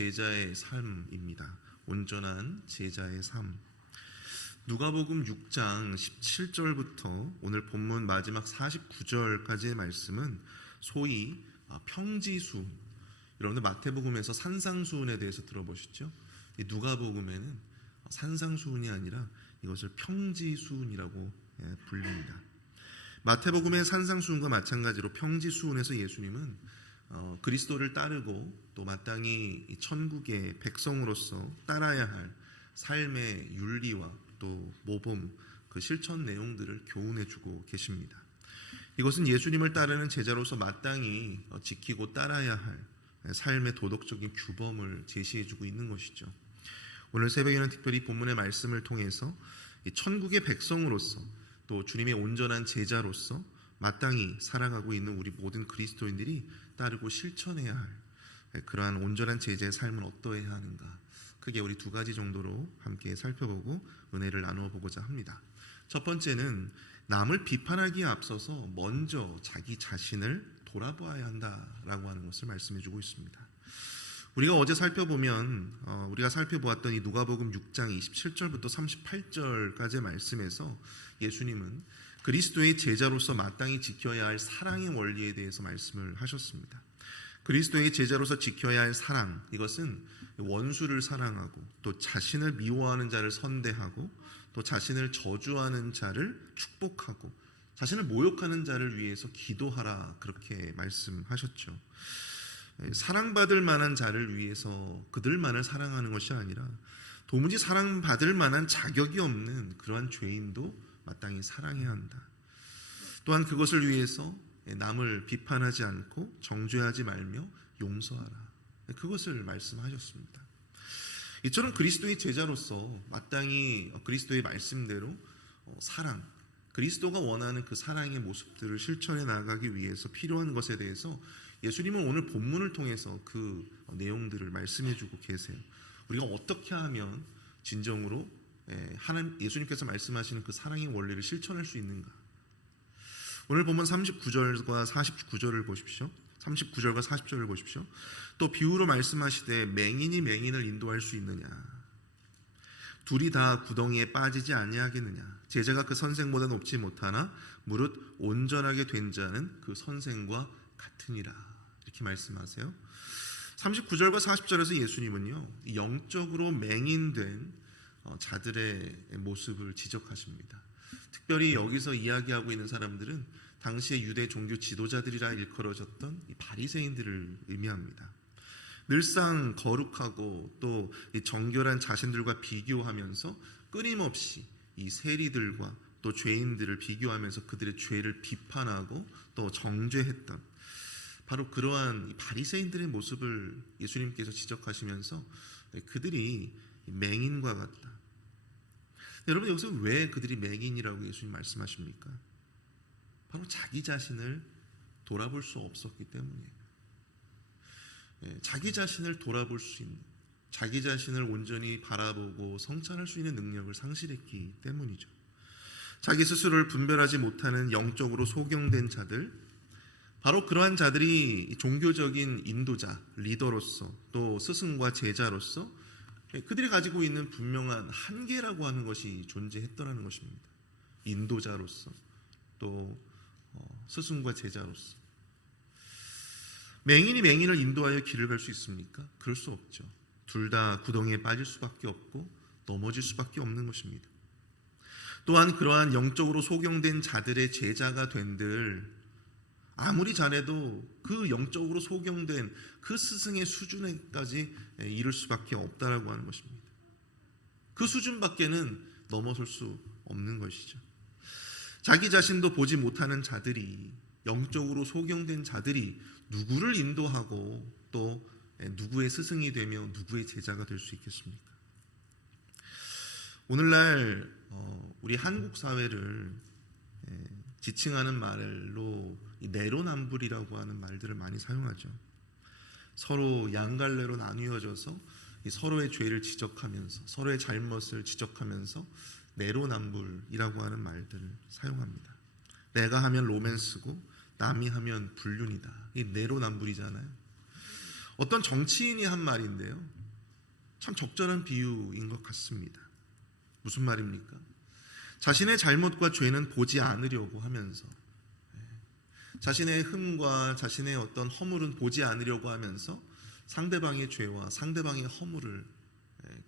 제자의 삶입니다. 온전한 제자의 삶. 누가복음 6장 17절부터 오늘 본문 마지막 49절까지의 말씀은 소위 평지수훈. 여러분들 마태복음에서 산상수훈에 대해서 들어보셨죠? 누가복음에는 산상수훈이 아니라 이것을 평지수훈이라고 불립니다. 마태복음의 산상수훈과 마찬가지로 평지수훈에서 예수님은 그리스도를 따르고 또 마땅히 천국의 백성으로서 따라야 할 삶의 윤리와 또 모범, 그 실천 내용들을 교훈해주고 계십니다. 이것은 예수님을 따르는 제자로서 마땅히 지키고 따라야 할 삶의 도덕적인 규범을 제시해주고 있는 것이죠. 오늘 새벽에는 특별히 본문의 말씀을 통해서 천국의 백성으로서 또 주님의 온전한 제자로서 마땅히 살아가고 있는 우리 모든 그리스도인들이 따르고 실천해야 할 그러한 온전한 제자의 삶은 어떠해야 하는가, 크게 우리 두 가지 정도로 함께 살펴보고 은혜를 나누어 보고자 합니다. 첫 번째는 남을 비판하기에 앞서서 먼저 자기 자신을 돌아보아야 한다라고 하는 것을 말씀해 주고 있습니다. 우리가 어제 우리가 살펴보았던 이 누가복음 6장 27절부터 38절까지의 말씀에서 예수님은 그리스도의 제자로서 마땅히 지켜야 할 사랑의 원리에 대해서 말씀을 하셨습니다. 그리스도의 제자로서 지켜야 할 사랑, 이것은 원수를 사랑하고 또 자신을 미워하는 자를 선대하고 또 자신을 저주하는 자를 축복하고 자신을 모욕하는 자를 위해서 기도하라, 그렇게 말씀하셨죠. 사랑받을 만한 자를 위해서 그들만을 사랑하는 것이 아니라 도무지 사랑받을 만한 자격이 없는 그러한 죄인도 마땅히 사랑해야 한다. 또한 그것을 위해서 남을 비판하지 않고 정죄하지 말며 용서하라, 그것을 말씀하셨습니다. 이처럼 그리스도의 제자로서 마땅히 그리스도의 말씀대로 사랑, 그리스도가 원하는 그 사랑의 모습들을 실천해 나가기 위해서 필요한 것에 대해서 예수님은 오늘 본문을 통해서 그 내용들을 말씀해 주고 계세요. 우리가 어떻게 하면 진정으로 예수님께서 말씀하시는 그 사랑의 원리를 실천할 수 있는가? 오늘 본문 39절과 49절을 보십시오. 39절과 40절을 보십시오. 또 비유로 말씀하시되 맹인이 맹인을 인도할 수 있느냐? 둘이 다 구덩이에 빠지지 아니하겠느냐? 제자가 그 선생보다 높지 못하나 무릇 온전하게 된 자는 그 선생과 같으니라, 이렇게 말씀하세요. 39절과 40절에서 예수님은요, 영적으로 맹인된 자들의 모습을 지적하십니다. 특별히 여기서 이야기하고 있는 사람들은 당시의 유대 종교 지도자들이라 일컬어졌던 이 바리새인들을 의미합니다. 늘상 거룩하고 또 이 정결한 자신들과 비교하면서 끊임없이 이 세리들과 또 죄인들을 비교하면서 그들의 죄를 비판하고 또 정죄했던 바로 그러한 바리새인들의 모습을 예수님께서 지적하시면서 그들이 맹인과 같다. 여러분, 여기서 왜 그들이 맹인이라고 예수님 말씀하십니까? 바로 자기 자신을 돌아볼 수 없었기 때문이에요. 자기 자신을 돌아볼 수 있는, 자기 자신을 온전히 바라보고 성찰할 수 있는 능력을 상실했기 때문이죠. 자기 스스로를 분별하지 못하는 영적으로 소경된 자들, 바로 그러한 자들이 종교적인 인도자, 리더로서 또 스승과 제자로서 그들이 가지고 있는 분명한 한계라고 하는 것이 존재했더라는 것입니다. 인도자로서 또 스승과 제자로서. 맹인이 맹인을 인도하여 길을 갈 수 있습니까? 그럴 수 없죠. 둘 다 구덩이에 빠질 수밖에 없고 넘어질 수밖에 없는 것입니다. 또한 그러한 영적으로 소경된 자들의 제자가 된들 아무리 잘해도 그 영적으로 소경된 그 스승의 수준에까지 이를 수밖에 없다라고 하는 것입니다. 그 수준밖에는 넘어설 수 없는 것이죠. 자기 자신도 보지 못하는 자들이, 영적으로 소경된 자들이 누구를 인도하고 또 누구의 스승이 되며 누구의 제자가 될 수 있겠습니까? 오늘날 우리 한국 사회를 지칭하는 말로 내로남불이라고 하는 말들을 많이 사용하죠. 서로 양갈래로 나뉘어져서 서로의 죄를 지적하면서 서로의 잘못을 지적하면서 내로남불이라고 하는 말들을 사용합니다. 내가 하면 로맨스고 남이 하면 불륜이다. 이 내로남불이잖아요. 어떤 정치인이 한 말인데요, 참 적절한 비유인 것 같습니다. 무슨 말입니까? 자신의 잘못과 죄는 보지 않으려고 하면서, 자신의 흠과 자신의 어떤 허물은 보지 않으려고 하면서 상대방의 죄와 상대방의 허물을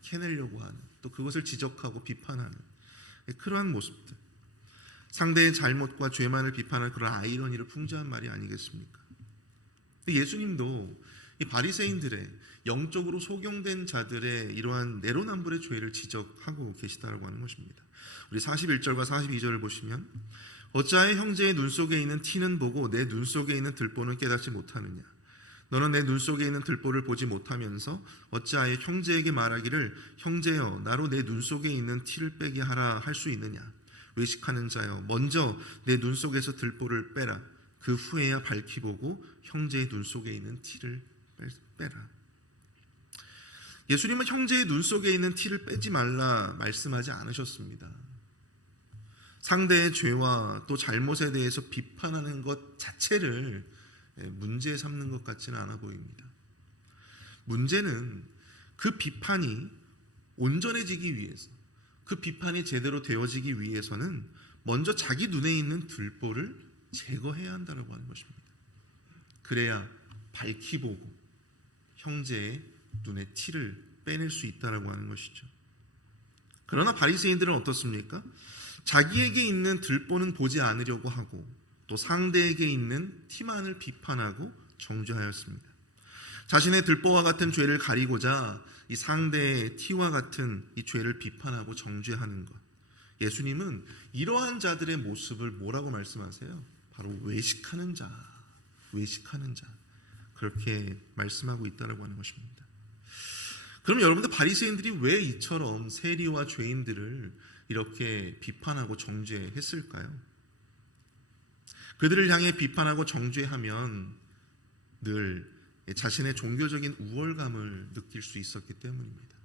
캐내려고 하는, 또 그것을 지적하고 비판하는 그러한 모습들, 상대의 잘못과 죄만을 비판하는 그런 아이러니를 풍자한 말이 아니겠습니까? 예수님도 이 바리새인들의 영적으로 소경된 자들의 이러한 내로남불의 죄를 지적하고 계시다라고 하는 것입니다. 우리 41절과 42절을 보시면, 어찌하여 형제의 눈 속에 있는 티는 보고 내 눈 속에 있는 들보는 깨닫지 못하느냐? 너는 내 눈 속에 있는 들보를 보지 못하면서 어찌하여 형제에게 말하기를 형제여 나로 내 눈 속에 있는 티를 빼게 하라 할 수 있느냐? 외식하는 자여 먼저 내 눈 속에서 들보를 빼라. 그 후에야 밝히 보고 형제의 눈 속에 있는 티를 빼라. 예수님은 형제의 눈 속에 있는 티를 빼지 말라 말씀하지 않으셨습니다. 상대의 죄와 또 잘못에 대해서 비판하는 것 자체를 문제 삼는 것 같지는 않아 보입니다. 문제는 그 비판이 온전해지기 위해서, 그 비판이 제대로 되어지기 위해서는 먼저 자기 눈에 있는 들보를 제거해야 한다고 하는 것입니다. 그래야 밝히 보고 형제의 눈에 티를 빼낼 수 있다고 하는 것이죠. 그러나 바리새인들은 어떻습니까? 자기에게 있는 들보는 보지 않으려고 하고 또 상대에게 있는 티만을 비판하고 정죄하였습니다. 자신의 들보와 같은 죄를 가리고자 이 상대의 티와 같은 이 죄를 비판하고 정죄하는 것, 예수님은 이러한 자들의 모습을 뭐라고 말씀하세요? 바로 외식하는 자, 외식하는 자, 그렇게 말씀하고 있다고 하는 것입니다. 그럼 여러분들, 바리새인들이 왜 이처럼 세리와 죄인들을 이렇게 비판하고 정죄했을까요? 그들을 향해 비판하고 정죄하면 늘 자신의 종교적인 우월감을 느낄 수 있었기 때문입니다.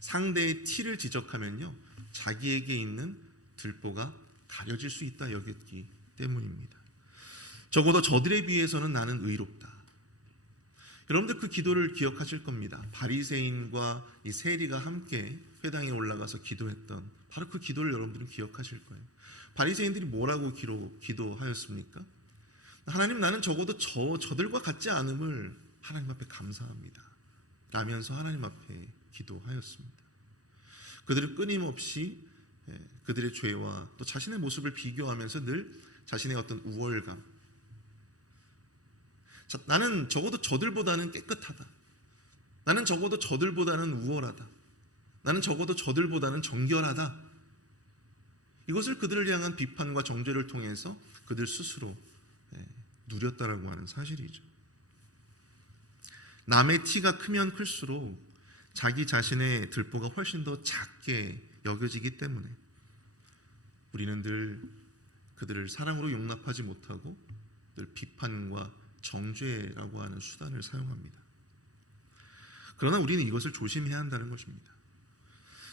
상대의 티를 지적하면요, 자기에게 있는 들보가 가려질 수 있다 여겼기 때문입니다. 적어도 저들에 비해서는 나는 의롭다. 여러분들 그 기도를 기억하실 겁니다. 바리새인과 이 세리가 함께 회당에 올라가서 기도했던 바로 그 기도를 여러분들은 기억하실 거예요. 바리새인들이 뭐라고 기도하였습니까? 하나님, 나는 적어도 저들과 같지 않음을 하나님 앞에 감사합니다 라면서 하나님 앞에 기도하였습니다. 그들은 끊임없이 그들의 죄와 또 자신의 모습을 비교하면서 늘 자신의 어떤 우월감, 나는 적어도 저들보다는 깨끗하다, 나는 적어도 저들보다는 우월하다, 나는 적어도 저들보다는 정결하다, 이것을 그들을 향한 비판과 정죄를 통해서 그들 스스로 누렸다라고 하는 사실이죠. 남의 티가 크면 클수록 자기 자신의 들보가 훨씬 더 작게 여겨지기 때문에 우리는 늘 그들을 사랑으로 용납하지 못하고 늘 비판과 정죄라고 하는 수단을 사용합니다. 그러나 우리는 이것을 조심해야 한다는 것입니다.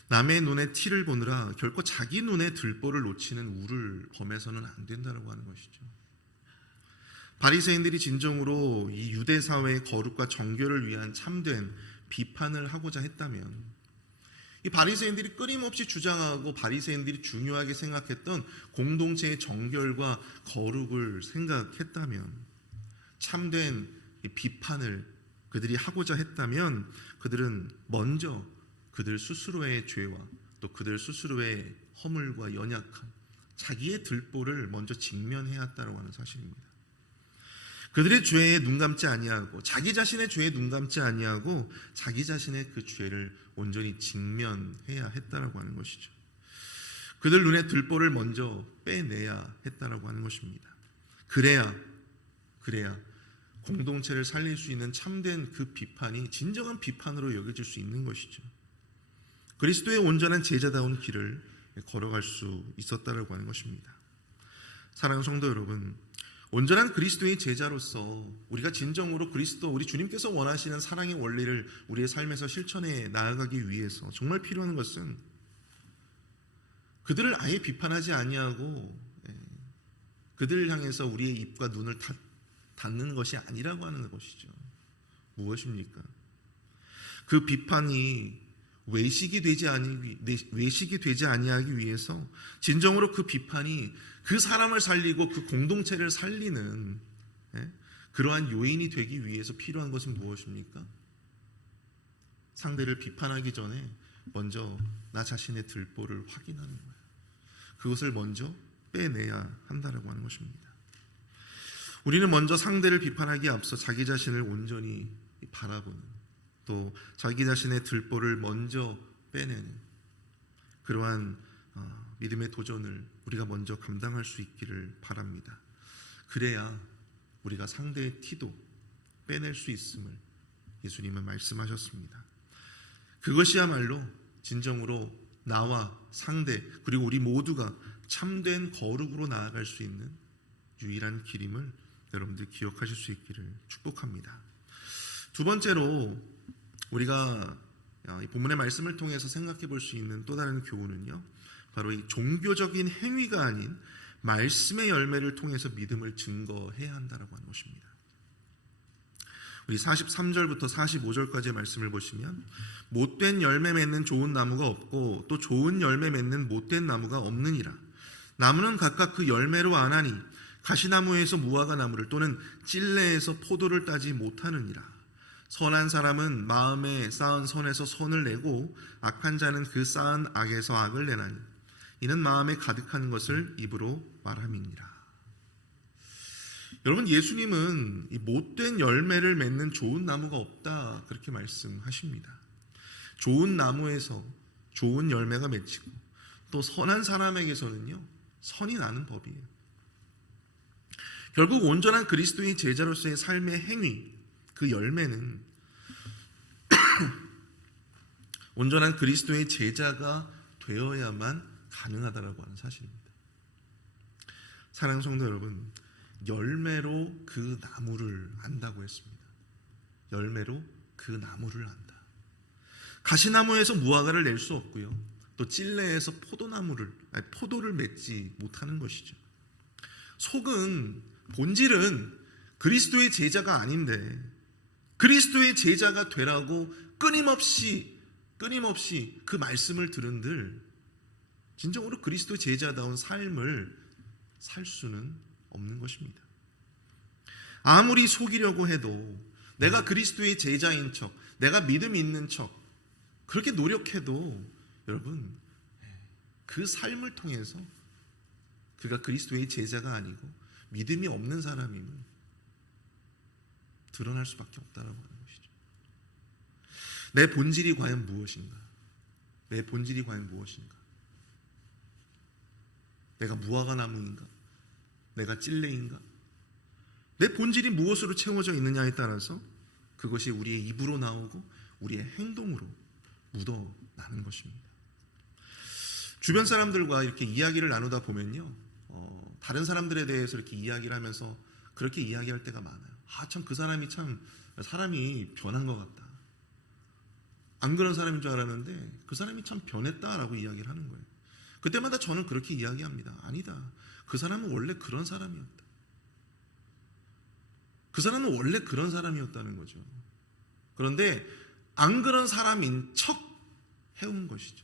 남의 눈에 티를 보느라 결코 자기 눈에 들보를 놓치는 우를 범해서는 안 된다고 하는 것이죠. 바리새인들이 진정으로 이 유대 사회의 거룩과 정결을 위한 참된 비판을 하고자 했다면, 이 바리새인들이 끊임없이 주장하고 바리새인들이 중요하게 생각했던 공동체의 정결과 거룩을 생각했다면, 참된 비판을 그들이 하고자 했다면 그들은 먼저 그들 스스로의 죄와 또 그들 스스로의 허물과 연약함, 자기의 들보를 먼저 직면해야 했다고 하는 사실입니다. 그들의 죄에 눈 감지 아니하고 자기 자신의 죄에 눈 감지 아니하고 자기 자신의 그 죄를 온전히 직면해야 했다라고 하는 것이죠. 그들 눈에 들보를 먼저 빼내야 했다라고 하는 것입니다. 그래야 공동체를 살릴 수 있는 참된 그 비판이 진정한 비판으로 여겨질 수 있는 것이죠. 그리스도의 온전한 제자다운 길을 걸어갈 수 있었다라고 하는 것입니다. 사랑하는 성도 여러분, 온전한 그리스도의 제자로서 우리가 진정으로 그리스도, 우리 주님께서 원하시는 사랑의 원리를 우리의 삶에서 실천해 나아가기 위해서 정말 필요한 것은 그들을 아예 비판하지 아니하고 그들을 향해서 우리의 입과 눈을 닫는 것이 아니라고 하는 것이죠. 무엇입니까? 그 비판이 외식이 되지 아니하기 위해서 진정으로 그 비판이 그 사람을 살리고 그 공동체를 살리는 그러한 요인이 되기 위해서 필요한 것은 무엇입니까? 상대를 비판하기 전에 먼저 나 자신의 들보를 확인하는 거예요. 그것을 먼저 빼내야 한다라고 하는 것입니다. 우리는 먼저 상대를 비판하기에 앞서 자기 자신을 온전히 바라보는, 또 자기 자신의 들보를 먼저 빼내는 그러한 믿음의 도전을 우리가 먼저 감당할 수 있기를 바랍니다. 그래야 우리가 상대의 티도 빼낼 수 있음을 예수님은 말씀하셨습니다. 그것이야말로 진정으로 나와 상대 그리고 우리 모두가 참된 거룩으로 나아갈 수 있는 유일한 길임을 여러분들 기억하실 수 있기를 축복합니다. 두 번째로 우리가 이 본문의 말씀을 통해서 생각해 볼 수 있는 또 다른 교훈은요, 바로 이 종교적인 행위가 아닌 말씀의 열매를 통해서 믿음을 증거해야 한다라고 하는 것입니다. 우리 43절부터 45절까지의 말씀을 보시면 못된 열매 맺는 좋은 나무가 없고 또 좋은 열매 맺는 못된 나무가 없느니라. 나무는 각각 그 열매로 아나니 가시나무에서 무화과 나무를 또는 찔레에서 포도를 따지 못하느니라. 선한 사람은 마음에 쌓은 선에서 선을 내고 악한 자는 그 쌓은 악에서 악을 내나니 이는 마음에 가득한 것을 입으로 말함이니라. 여러분, 예수님은 이 못된 열매를 맺는 좋은 나무가 없다 그렇게 말씀하십니다. 좋은 나무에서 좋은 열매가 맺히고 또 선한 사람에게서는요 선이 나는 법이에요. 결국 온전한 그리스도의 제자로서의 삶의 행위, 그 열매는 온전한 그리스도의 제자가 되어야만 가능하다라고 하는 사실입니다. 사랑하는 성도 여러분, 열매로 그 나무를 안다고 했습니다. 열매로 그 나무를 안다. 가시나무에서 무화과를 낼 수 없고요, 또 찔레에서 포도를 맺지 못하는 것이죠. 본질은 그리스도의 제자가 아닌데 그리스도의 제자가 되라고 끊임없이 그 말씀을 들은들 진정으로 그리스도 제자다운 삶을 살 수는 없는 것입니다. 아무리 속이려고 해도 내가 그리스도의 제자인 척, 내가 믿음 있는 척 그렇게 노력해도 여러분 그 삶을 통해서 그가 그리스도의 제자가 아니고 믿음이 없는 사람임을 드러날 수밖에 없다라고 하는 것이죠. 내 본질이 과연 무엇인가? 내 본질이 과연 무엇인가? 내가 무화과 나무인가? 내가 찔레인가? 내 본질이 무엇으로 채워져 있느냐에 따라서 그것이 우리의 입으로 나오고 우리의 행동으로 묻어나는 것입니다. 주변 사람들과 이렇게 이야기를 나누다 보면요, 다른 사람들에 대해서 이렇게 이야기를 하면서 그렇게 이야기할 때가 많아요. 참 그 사람이 사람이 변한 것 같다. 안 그런 사람인 줄 알았는데 그 사람이 참 변했다라고 이야기를 하는 거예요. 그때마다 저는 그렇게 이야기합니다. 아니다. 그 사람은 원래 그런 사람이었다. 그 사람은 원래 그런 사람이었다는 거죠. 그런데 안 그런 사람인 척 해온 것이죠.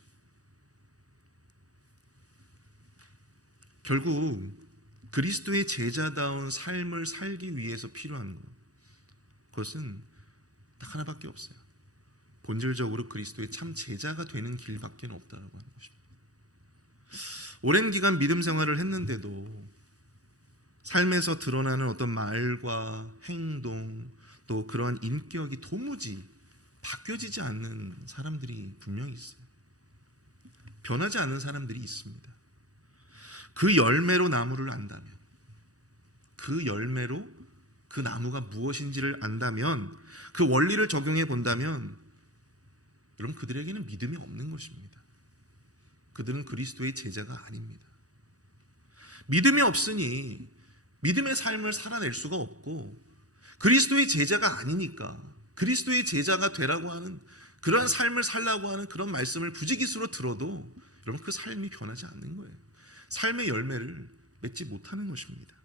결국 그리스도의 제자다운 삶을 살기 위해서 필요한 것, 그것은 딱 하나밖에 없어요. 본질적으로 그리스도의 참 제자가 되는 길밖에 없다라고 하는 것입니다. 오랜 기간 믿음 생활을 했는데도 삶에서 드러나는 어떤 말과 행동 또 그러한 인격이 도무지 바뀌어지지 않는 사람들이 분명히 있어요. 변하지 않는 사람들이 있습니다. 그 열매로 나무를 안다면, 그 열매로 그 나무가 무엇인지를 안다면, 그 원리를 적용해 본다면 여러분 그들에게는 믿음이 없는 것입니다. 그들은 그리스도의 제자가 아닙니다. 믿음이 없으니 믿음의 삶을 살아낼 수가 없고 그리스도의 제자가 아니니까 그리스도의 제자가 되라고 하는 그런 삶을 살라고 하는 그런 말씀을 부지기수로 들어도 여러분 그 삶이 변하지 않는 거예요. 삶의 열매를 맺지 못하는 것입니다.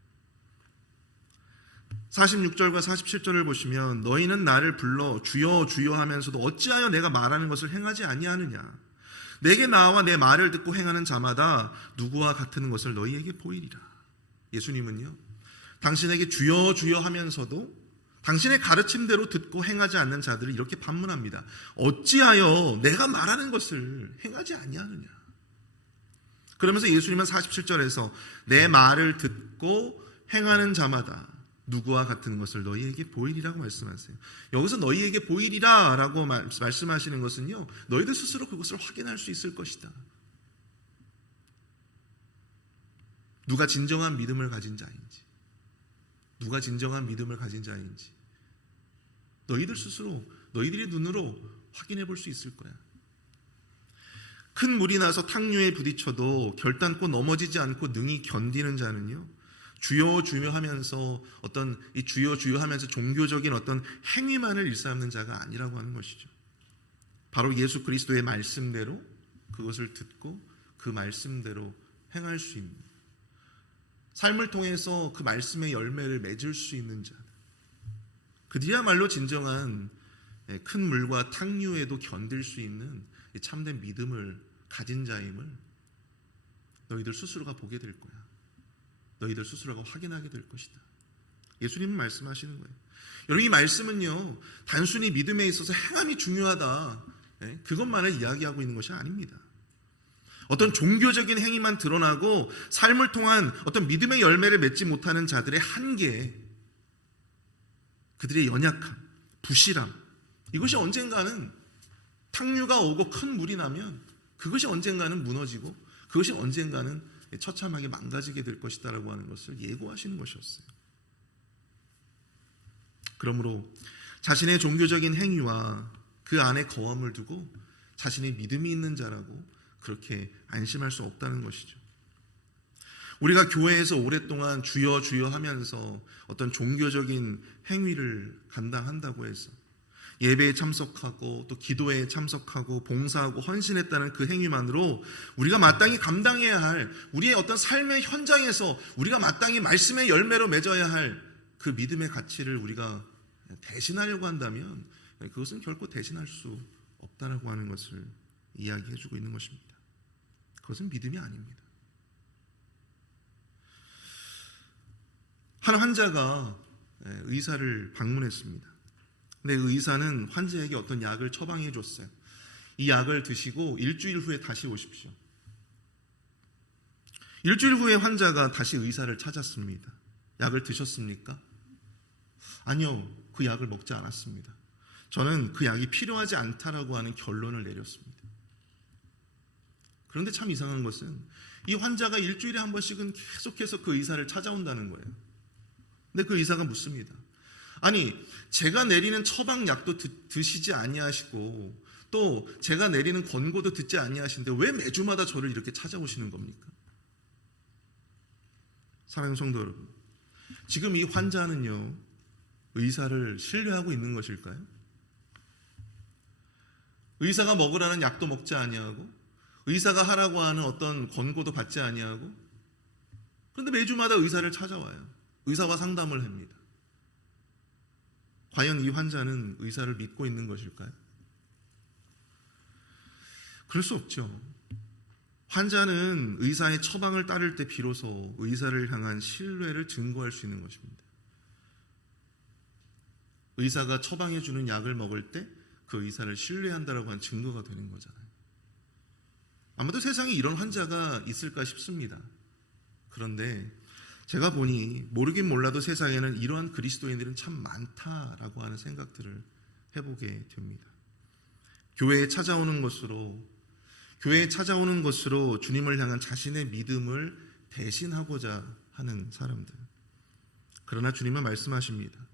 46절과 47절을 보시면 너희는 나를 불러 주여 주여 하면서도 어찌하여 내가 말하는 것을 행하지 아니하느냐. 내게 나와 내 말을 듣고 행하는 자마다 누구와 같은 것을 너희에게 보이리라. 예수님은요, 당신에게 주여 주여 하면서도 당신의 가르침대로 듣고 행하지 않는 자들을 이렇게 반문합니다. 어찌하여 내가 말하는 것을 행하지 아니하느냐. 그러면서 예수님은 47절에서 내 말을 듣고 행하는 자마다 누구와 같은 것을 너희에게 보이리라고 말씀하세요. 여기서 너희에게 보이리라 라고 말씀하시는 것은요, 너희들 스스로 그것을 확인할 수 있을 것이다. 누가 진정한 믿음을 가진 자인지, 누가 진정한 믿음을 가진 자인지 너희들 스스로 너희들의 눈으로 확인해 볼 수 있을 거야. 큰 물이 나서 탕류에 부딪혀도 결단코 넘어지지 않고 능히 견디는 자는요, 주여 주여 하면서 어떤 이 주여 주여 하면서 종교적인 어떤 행위만을 일삼는 자가 아니라고 하는 것이죠. 바로 예수 그리스도의 말씀대로 그것을 듣고 그 말씀대로 행할 수 있는, 삶을 통해서 그 말씀의 열매를 맺을 수 있는 자, 그들이야말로 진정한 큰 물과 탕류에도 견딜 수 있는 참된 믿음을 가진 자임을 너희들 스스로가 보게 될 거야. 너희들 스스로가 확인하게 될 것이다. 예수님은 말씀하시는 거예요. 여러분, 이 말씀은요, 단순히 믿음에 있어서 행함이 중요하다, 그것만을 이야기하고 있는 것이 아닙니다. 어떤 종교적인 행위만 드러나고 삶을 통한 어떤 믿음의 열매를 맺지 못하는 자들의 한계, 그들의 연약함, 부실함, 이것이 언젠가는 탕류가 오고 큰 물이 나면 그것이 언젠가는 무너지고 그것이 언젠가는 처참하게 망가지게 될 것이다라고 하는 것을 예고하시는 것이었어요. 그러므로 자신의 종교적인 행위와 그 안에 거함을 두고 자신의 믿음이 있는 자라고 그렇게 안심할 수 없다는 것이죠. 우리가 교회에서 오랫동안 주여 주여 하면서 어떤 종교적인 행위를 감당한다고 해서 예배에 참석하고 또 기도에 참석하고 봉사하고 헌신했다는 그 행위만으로 우리가 마땅히 감당해야 할, 우리의 어떤 삶의 현장에서 우리가 마땅히 말씀의 열매로 맺어야 할 그 믿음의 가치를 우리가 대신하려고 한다면 그것은 결코 대신할 수 없다라고 하는 것을 이야기해주고 있는 것입니다. 그것은 믿음이 아닙니다. 한 환자가 의사를 방문했습니다. 근데 의사는 환자에게 어떤 약을 처방해 줬어요. 이 약을 드시고 일주일 후에 다시 오십시오. 일주일 후에 환자가 다시 의사를 찾았습니다. 약을 드셨습니까? 아니요, 그 약을 먹지 않았습니다. 저는 그 약이 필요하지 않다라고 하는 결론을 내렸습니다. 그런데 참 이상한 것은 이 환자가 일주일에 한 번씩은 계속해서 그 의사를 찾아온다는 거예요. 근데 그 의사가 묻습니다. 아니, 제가 내리는 처방약도 드시지 아니하시고 또 제가 내리는 권고도 듣지 아니하시는데 왜 매주마다 저를 이렇게 찾아오시는 겁니까? 사랑하는 성도 여러분, 지금 이 환자는요, 의사를 신뢰하고 있는 것일까요? 의사가 먹으라는 약도 먹지 아니하고 의사가 하라고 하는 어떤 권고도 받지 아니하고, 그런데 매주마다 의사를 찾아와요. 의사와 상담을 합니다. 과연 이 환자는 의사를 믿고 있는 것일까요? 그럴 수 없죠. 환자는 의사의 처방을 따를 때 비로소 의사를 향한 신뢰를 증거할 수 있는 것입니다. 의사가 처방해 주는 약을 먹을 때 그 의사를 신뢰한다라고 하는 증거가 되는 거잖아요. 아마도 세상에 이런 환자가 있을까 싶습니다. 그런데 제가 보니 모르긴 몰라도 세상에는 이러한 그리스도인들은 참 많다라고 하는 생각들을 해보게 됩니다. 교회에 찾아오는 것으로 주님을 향한 자신의 믿음을 대신하고자 하는 사람들. 그러나 주님은 말씀하십니다.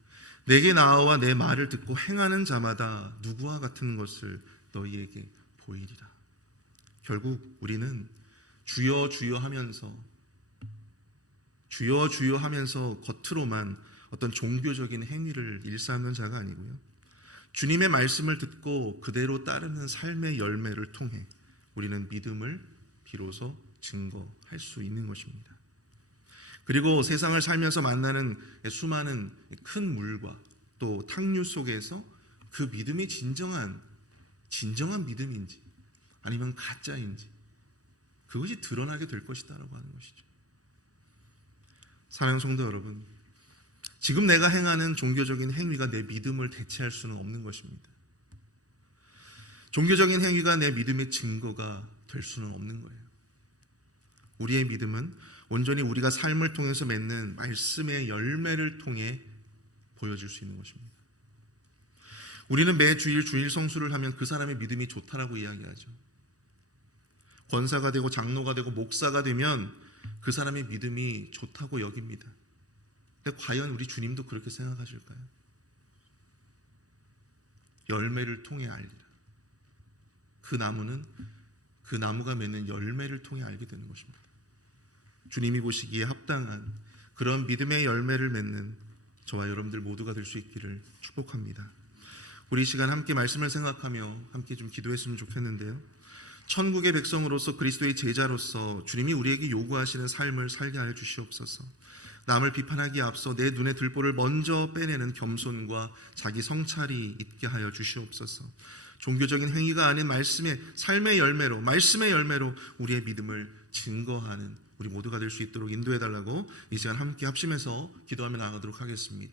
내게 나와 내 말을 듣고 행하는 자마다 누구와 같은 것을 너희에게 보이리라. 결국 우리는 주여 주여 하면서 겉으로만 어떤 종교적인 행위를 일삼는 자가 아니고요, 주님의 말씀을 듣고 그대로 따르는 삶의 열매를 통해 우리는 믿음을 비로소 증거할 수 있는 것입니다. 그리고 세상을 살면서 만나는 수많은 큰 물과 또 탕류 속에서 그 믿음이 진정한 믿음인지 아니면 가짜인지 그것이 드러나게 될 것이다라고 하는 것이죠. 사랑하는 성도 여러분, 지금 내가 행하는 종교적인 행위가 내 믿음을 대체할 수는 없는 것입니다. 종교적인 행위가 내 믿음의 증거가 될 수는 없는 거예요. 우리의 믿음은 온전히 우리가 삶을 통해서 맺는 말씀의 열매를 통해 보여질 수 있는 것입니다. 우리는 매 주일 주일 성수를 하면 그 사람의 믿음이 좋다라고 이야기하죠. 권사가 되고 장로가 되고 목사가 되면 그 사람의 믿음이 좋다고 여깁니다. 근데 과연 우리 주님도 그렇게 생각하실까요? 열매를 통해 알리라. 그 나무는 그 나무가 맺는 열매를 통해 알게 되는 것입니다. 주님이 보시기에 합당한 그런 믿음의 열매를 맺는 저와 여러분들 모두가 될 수 있기를 축복합니다. 우리 이 시간 함께 말씀을 생각하며 함께 좀 기도했으면 좋겠는데요. 천국의 백성으로서 그리스도의 제자로서 주님이 우리에게 요구하시는 삶을 살게 하여 주시옵소서. 남을 비판하기에 앞서 내 눈에 들보를 먼저 빼내는 겸손과 자기 성찰이 있게 하여 주시옵소서. 종교적인 행위가 아닌 말씀의 삶의 열매로 말씀의 열매로 우리의 믿음을 증거하는 우리 모두가 될 수 있도록 인도해달라고 이 시간 함께 합심해서 기도하며 나아가도록 하겠습니다.